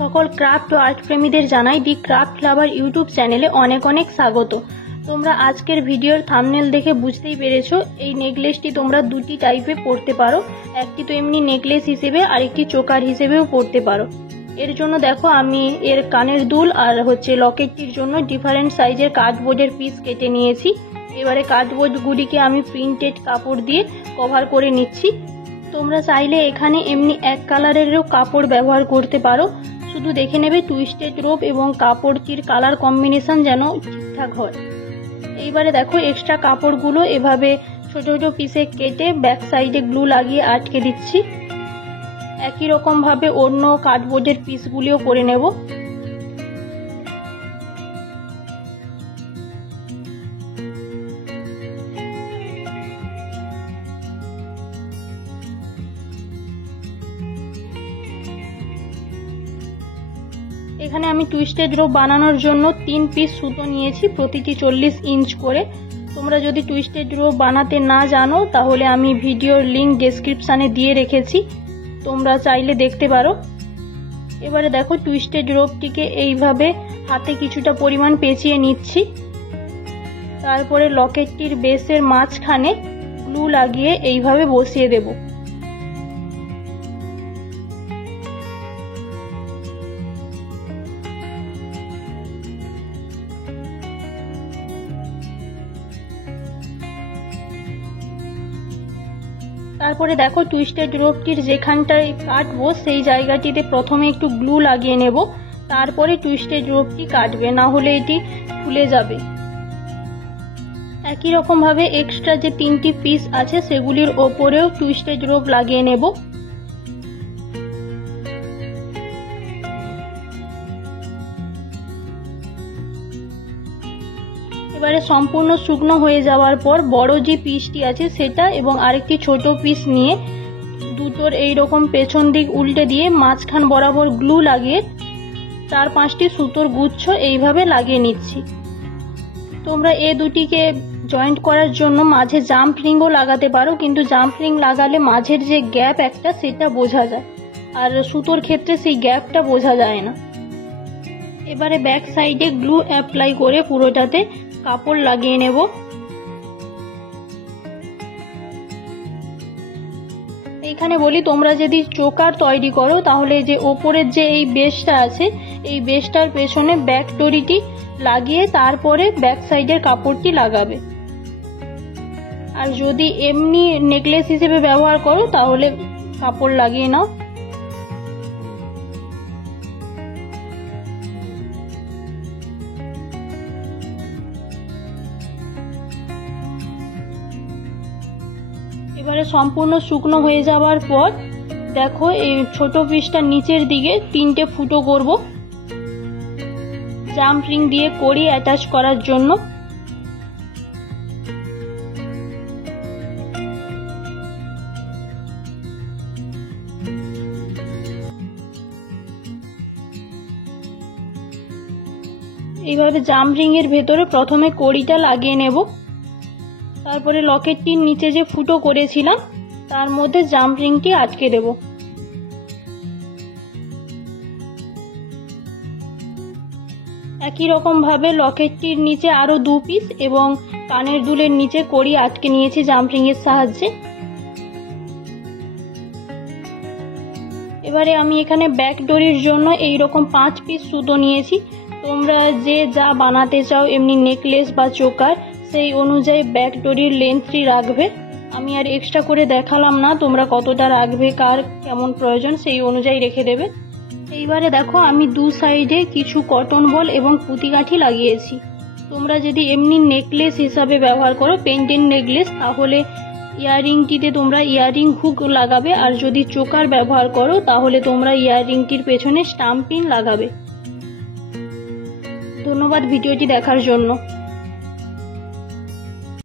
সকল ক্রাফট ও আর্ট প্রেমীদের জানাই দি ক্রাফট লাভার ইউটিউব চ্যানেলে অনেক অনেক স্বাগত। তোমরা আজকের ভিডিওর থাম্বনেল দেখে বুঝতেই পেরেছো এই নেকলেসটি তোমরা দুটি টাইপে পরতে পারো, একটি তো এমনি নেকলেস হিসেবে আর একটি চোকার হিসেবেও পরতে পারো। এর জন্য দেখো আমি এর কানের দুল আর লকেটটির জন্য ডিফারেন্ট সাইজের কার্ডবোর্ডের পিস কেটে নিয়েছি। এবারে কার্ডবোর্ডগুলিকে আমি প্রিন্টেড কাপড় দিয়ে কভার করে নিচ্ছি। তোমরা চাইলে এখানে এমনি এক কালারেরও কাপড় ব্যবহার করতে পারো, শুধু দেখে নেবে টুইস্টেড রোপ এবং কাপড়টির কালার কম্বিনেশন যেন ঠিকঠাক হয়। এইবারে দেখো এক্সট্রা কাপড়গুলো এভাবে ছোট ছোট পিসে কেটে ব্যাক সাইডে গ্লু লাগিয়ে আটকে দিচ্ছি। একই রকম ভাবে অন্য কার্ডবোর্ডের পিসগুলিও করে নেব। এখানে আমি টুইস্টেড রোপ বানানোর জন্য 3 পিস সুতো নিয়েছি, প্রতিটি 40 ইঞ্চ করে। তোমরা যদি টুইস্টেড রোপ বানাতে না জানো তাহলে আমি ভিডিওর লিংক ডেসক্রিপশানে দিয়ে রেখেছি, তোমরা চাইলে দেখতে পারো। এবারে দেখো টুইস্টেড রোপটিকে এইভাবে হাতে কিছুটা পরিমাণ পেঁচিয়ে নিচ্ছি। তারপরে লকেটটির বেসের মাঝখানে গ্লু লাগিয়ে এইভাবে বসিয়ে দেব। তারপরে দেখো টুইস্টেড রোপটির যেখানটায় কাটবো সেই জায়গাটিতে প্রথমে একটু গ্লু লাগিয়ে নেব, তারপরে টুইস্টেড রোপটি কাটবে, না হলে এটি খুলে যাবে। একই রকম ভাবে এক্সট্রা যে 3টি পিস আছে সেগুলির ওপরেও টুইস্টেড রোপ লাগিয়ে নেব। এবারে সম্পূর্ণ শুকনো হয়ে যাওয়ার পর বড় যে পিসটি আছে সেটা এবং আরেকটি ছোট পিস নিয়ে দুটোর এইরকম পেছন দিক উল্টে দিয়ে মাঝখান বরাবর গ্লু লাগিয়ে 4-5টি সুতোর গুচ্ছ এইভাবে লাগিয়ে নিচ্ছি। তোমরা এই দুটিকে জয়েন্ট করার জন্য মাঝে জাম্প রিংও লাগাতে পারো, কিন্তু জাম্প রিং লাগালে মাঝের যে গ্যাপ একটা সেটা বোঝা যায়, আর সুতোর ক্ষেত্রে সেই গ্যাপটা বোঝা যায় না। এবারে ব্যাক সাইডে গ্লু অ্যাপ্লাই করে পুরোটাতে কাপড় লাগিয়ে নেব। এইখানে বলি তোমরা যদি চোকার তৈরি করো তাহলে যে ওপরের যে এই বেসটা আছে এই বেসটার পেছনে ব্যাক দড়িটি লাগিয়ে তারপরে ব্যাক সাইডের কাপড়টি লাগাবে। আর যদি এমনি নেকলেস হিসেবে ব্যবহার করো তাহলে কাপড় লাগিয়ে নাও। এবারে সম্পূর্ণ শুকনো হয়ে যাওয়ার পর দেখো এই ছোট পিসটার নিচের দিকে 3টে ফুটো করব জাম্প রিং দিয়ে কড়ি অ্যাটাচ করার জন্য। এইভাবে জাম্প রিং এর ভেতরে প্রথমে কড়িটা লাগিয়ে নেব, তারপরে লকেটটির নিচে যে ফুটো করেছিলাম তার মধ্যে জাম্প রিংটি আটকে দেব। একই রকম ভাবে লকেটটির নিচে আরো 2 পিস এবং কানের দুলের নিচে কড়ি আটকে নিয়েছি জাম্প রিং এর সাহায্যে। এবারে আমি এখানে ব্যাক ডোরির জন্য এইরকম 5 পিস সুতো নিয়েছি। তোমরা যে যা বানাতে চাও এমনি নেকলেস বা চোকার সেই অনুযায়ী ব্যাক ডোরির লেন্থটি রাখবে। আমি আর এক্সট্রা করে দেখালাম না, তোমরা কতটা রাখবে কার কেমন প্রয়োজন সেই অনুযায়ী রেখে দেবে। এইবারে দেখো আমি 2 সাইডে কিছু কটন বল এবং পুঁতিকাঠি লাগিয়েছি। তোমরা যদি এমনি নেকলেস হিসাবে ব্যবহার করো পেন্ডেন্ট নেকলেস তাহলে ইয়াররিংটিতে তোমরা ইয়াররিং হুক লাগাবে, আর যদি চোকার ব্যবহার করো তাহলে তোমরা ইয়াররিংটির পেছনে স্টাম্প পিন লাগাবে। ধন্যবাদ ভিডিওটি দেখার জন্য।